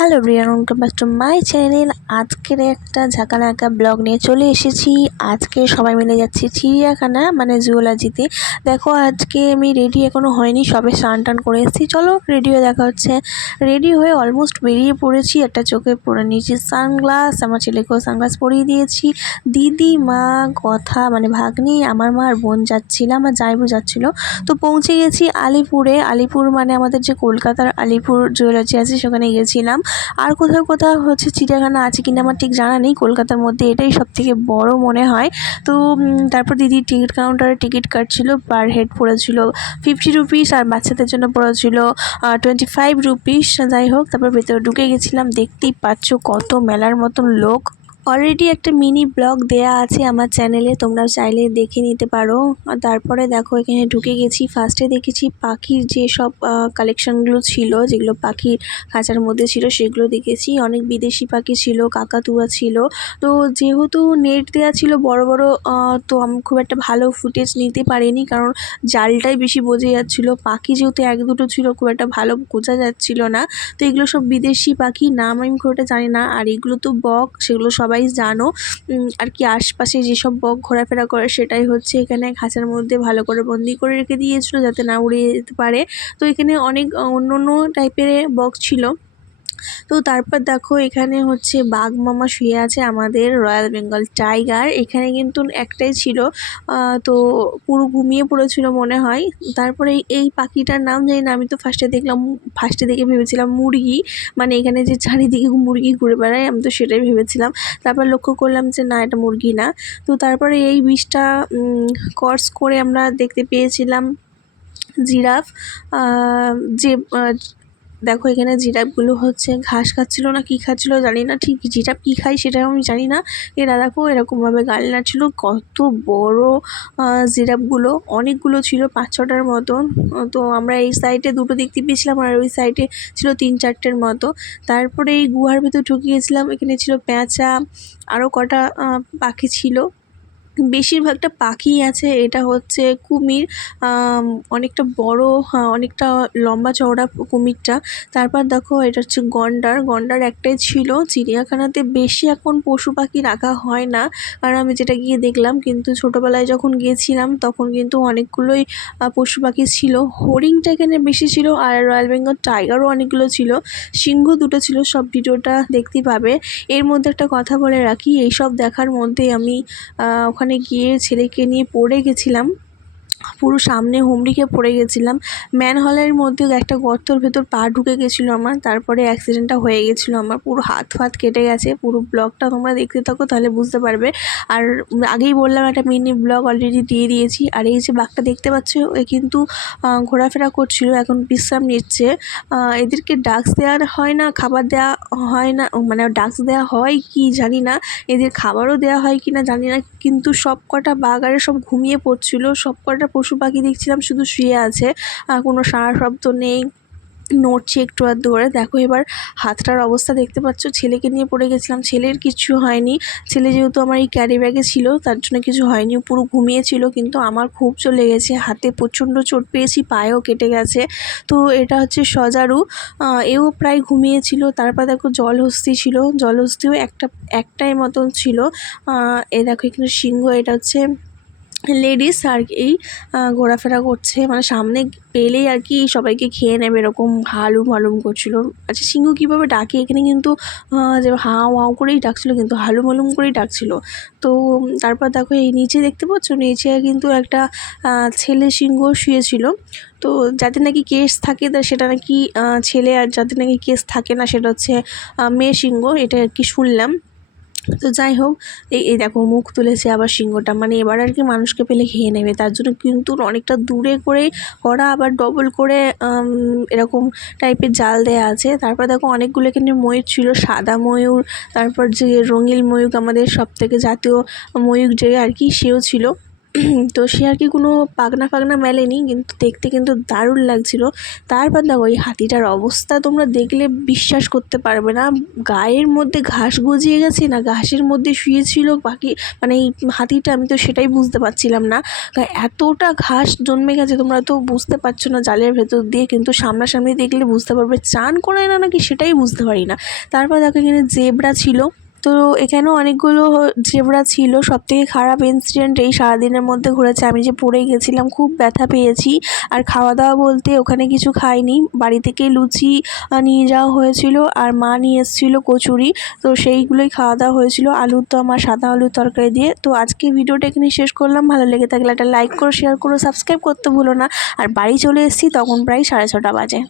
Hello Brian welcome back to my channel আজকের একটা ঝাঁকানাকা blog নিয়ে চলে এসেছি। আজকে সবাই মিলে যাচ্ছি চিড়িয়াখানা মানে জুওলজিতে দেখো, আজকে আমি রেডি এখনও হয়নি, সবে স্নান টান করে এসেছি। চলো রেডি হয়ে দেখা হচ্ছে। রেডি হয়ে অলমোস্ট বেরিয়ে পড়েছি, একটা চোখে পরে নিয়েছি সানগ্লাস আমার ছেলেকেও সানগ্লাস পরিয়ে দিয়েছি। দিদি, মা, কথা মানে ভাগ্নি, আমার মা আর বোন যাচ্ছিলাম আর জাইবু যাচ্ছিল। তো পৌঁছে গেছি আলিপুরে। আলিপুর মানে আমাদের যে কলকাতার আলিপুর জুয়েলার্জি আছে, সেখানে গেছিলাম। আর কোথাও কোথাও হচ্ছে চিড়িয়াখানা আছে কিনা আমার ঠিক জানা নেই, কলকাতার মধ্যে এটাই সব থেকে বড়ো মনে হয়। তো তারপর দিদি টিকিট কাউন্টারে টিকিট কাটছিল পার হেড পড়েছিল ফিফটি রুপিস আর বাচ্চাদের জন্য পড়েছিল টোয়েন্টি ফাইভ রুপিস যাই হোক, তারপর ভেতরে ঢুকে গেছিলাম, দেখতেই পাচ্ছ কত মেলার মতন লোক। অলরেডি একটা মিনি ব্লগ দেয়া আছে আমার চ্যানেলে তোমরা চাইলে দেখে নিতে পারো। আর তারপরে দেখো, এখানে ঢুকে গেছি। ফার্স্টে দেখেছি পাখির যে সব কালেকশানগুলো ছিল, যেগুলো পাখির খাঁচার মধ্যে ছিল, সেগুলো দেখেছি। অনেক বিদেশি পাখি ছিল, কাকাতুয়া ছিল। তো যেহেতু নেট দেওয়া ছিল বড় বড় তো আমি খুব একটা ভালো ফুটেজ নিতে পারিনি, কারণ জালটাই বেশি বোঝা যাচ্ছিল। পাখি যেহেতু এক, দুটো ছিল, খুব একটা ভালো বোঝা যাচ্ছিল না। তো এগুলো সব বিদেশি পাখি, নাম আমি খুব একটা জানি না। আর এগুলো তো বক, সেগুলো সবাই জানো। আর কি আশপাশে যেসব বক ঘোরাফেরা করে, সেটাই হচ্ছে এখানে খাঁচার মধ্যে ভালো করে বন্দি করে রেখে দিয়েছিলো যাতে না উড়ে যেতে পারে। তো এখানে অনেক অন্য অন্য টাইপের বক ছিল। তো তারপর দেখো এখানে হচ্ছে বাঘ মামা শুয়ে আছে আমাদের রয়্যাল বেঙ্গল টাইগার। এখানে কিন্তু একটাই ছিল তো পুরো ঘুমিয়ে পড়েছিল মনে হয়। তারপরে এই পাখিটার নাম জানি না, আমি তো ফার্স্টে দেখলাম ফার্স্টে দেখে ভেবেছিলাম মুরগি। মানে এখানে যে চারিদিকে মুরগি ঘুরে বেড়ায়, আমি তো সেটাই ভেবেছিলাম। তারপর লক্ষ্য করলাম যে না, এটা মুরগি না। তো তারপরে এই বিষটা কর্স করে আমরা দেখতে পেয়েছিলাম জিরাফ যে দেখো, এখানে জিরাফগুলো হচ্ছে ঘাস খাচ্ছিল না, কী খাচ্ছিল জানি না, ঠিক জিরাফ কী খায় সেটাও আমি জানি না। এরা দেখো, এরকমভাবে গাল নাড়ছিল, কত বড় জিরাফগুলো, অনেকগুলো ছিল, পাঁচ ছটার মতন। তো আমরা এই সাইডে দুটো দেখতে পেয়েছিলাম আর ওই সাইডে ছিল তিন চারটের মতো। তারপরে এই গুহার ভিতর ঢুকিয়েছিলাম, এখানে ছিল পেঁচা আরও কটা পাখি ছিল। বেশিরভাগটা পাখি আছে। এটা হচ্ছে কুমির অনেকটা বড় অনেকটা লম্বা চওড়া কুমিরটা। তারপর দেখো, এটা হচ্ছে গন্ডার। গন্ডার একটাই ছিল। চিড়িয়াখানাতে বেশি এখন পশু পাখি রাখা হয় না। কারণ আমি যেটা গিয়ে দেখলাম, কিন্তু ছোটোবেলায় যখন গিয়েছিলাম, তখন কিন্তু অনেকগুলোই পশু পাখি ছিল। হরিণটা এখানে বেশি ছিল, আর রয়্যাল বেঙ্গল টাইগারও অনেকগুলো ছিল। সিংহ দুটো ছিল, সব ভিডিওটা দেখতে পাবে। এর মধ্যে একটা কথা বলে রাখি, এইসব দেখার মধ্যে আমি ওখানে ওখানে গিয়ে ছেলেকে নিয়ে পড়ে গেছিলাম। পুরো সামনে হুমড়িকে পড়ে গেছিলাম। ম্যানহলের মধ্যে একটা গর্তর ভেতর পা ঢুকে গেছিল আমার, তারপরে অ্যাক্সিডেন্টটা হয়ে গেছিল আমার। পুরো হাত ফাত কেটে গেছে, পুরো ব্লগটা তোমরা দেখতে থাকো, তাহলে বুঝতে পারবে। আর আগেই বললাম, একটা মিনি ব্লগ অলরেডি দিয়ে দিয়েছি। আর এই যে বাঘটা দেখতে পাচ্ছ, এ কিন্তু ঘোরাফেরা করছিল, এখন বিশ্রাম নিচ্ছে। এদেরকে ডাক্স দেওয়ার হয় না, খাবার দেওয়া হয় না মানে ডাক্স দেওয়া হয় কি জানি না, এদের খাবারও দেওয়া হয় কি না জানি না। কিন্তু সব কটা বাঘ আরে সব ঘুমিয়ে পড়ছিলো সব কটা পশু পাখি দেখছিলাম, শুধু শুয়ে আছে। কোনো সাড়া শব্দ নেই, নড়ছে একটু আধটু করে দেখো এবার হাতটার অবস্থা দেখতে পাচ্ছ, ছেলেকে নিয়ে পড়ে গেছিলাম। ছেলের কিছু হয়নি। ছেলে যেহেতু আমার এই ক্যারি ব্যাগে ছিল, তার জন্য কিছু হয়নি। পুরো ঘুমিয়েছিল, কিন্তু আমার খুব চলে গেছে হাতে প্রচণ্ড চোট পেয়েছি, পায়েও কেটে গেছে। তো এটা হচ্ছে সজারু। এও প্রায় ঘুমিয়েছিল। তারপর দেখো জলহস্তি ছিল। জলহস্তিও একটা, একটাই মতন ছিল। এ দেখো এখানে সিংহ, এটা হচ্ছে লেডিস আর এই ঘোরাফেরা করছে। মানে সামনে পেলেই আর কি সবাইকে খেয়ে নেবে এরকম হালুম হালুম করছিল। আচ্ছা সিংহ কীভাবে ডাকে? এখানে কিন্তু যে হাও হাও করেই ডাকছিলো, কিন্তু হালুম হালুম করেই ডাকছিলো। তো তারপর দেখো এই নিচে দেখতে পাচ্ছ? নিচে কিন্তু একটা ছেলে সিংহ শুয়েছিল। তো যাদের নাকি কেস থাকে, তা সেটা নাকি ছেলে আর যাদের নাকি কেস থাকে না, সেটা হচ্ছে মেয়ে সিংহ। এটা আর কি শুনলাম। তো যাই হোক, এই এই দেখো মুখ তুলেছে আবার সিংহটা। মানে এবার আর কি মানুষকে পেলে খেয়ে নেবে। তার জন্য কিন্তু অনেকটা দূরে করে করা আবার ডবল করে এরকম টাইপের জাল দেয়া আছে। তারপর দেখো অনেকগুলো এখানে ময়ূর ছিল, সাদা ময়ূর, তারপর যে রঙিল ময়ূর আমাদের সব থেকে জাতীয় ময়ূর যে আর কি সেও ছিল। তো সে আর কি কোনো পাখনা ফাগনা মেলেনি, কিন্তু দেখতে কিন্তু দারুণ লাগছিল। তারপর দেখো ওই হাতিটার অবস্থা তোমরা দেখলে বিশ্বাস করতে পারবে না। গায়ের মধ্যে ঘাস গজিয়ে গেছে না ঘাসের মধ্যে শুয়েছিল বাকি মানে এই হাতিটা, আমি তো সেটাই বুঝতে পারছিলাম না। এতটা ঘাস জন্মে গেছে, তোমরা তো বুঝতে পারছ না জালের ভেতর দিয়ে, কিন্তু সামনাসামনি দেখলে বুঝতে পারবে। চান করে না নাকি সেটাই বুঝতে পারি না। তারপর দেখো, এখানে জেবরা ছিল। তো এখানেও অনেকগুলো জেবরা ছিল। সব থেকে খারাপ ইনসিডেন্ট এই সারাদিনের মধ্যে ঘুরেছে। আমি যে পড়ে গেছিলাম, খুব ব্যথা পেয়েছি। আর খাওয়া দাওয়া বলতে ওখানে কিছু খাইনি। বাড়ি থেকে লুচি নিয়ে যাওয়া হয়েছিল। আর মা নিয়ে এসেছিল কচুরি। তো সেইগুলোই খাওয়া দাওয়া হয়েছিল। আলুর দম আর সাদা আলুর তরকারি দিয়ে। তো আজকে ভিডিওটা এখানে শেষ করলাম। ভালো লেগে থাকলে একটা লাইক করো শেয়ার করো সাবস্ক্রাইব করতে ভুলো না। আর বাড়ি চলে এসেছি তখন প্রায় সাড়ে ছটা বাজে।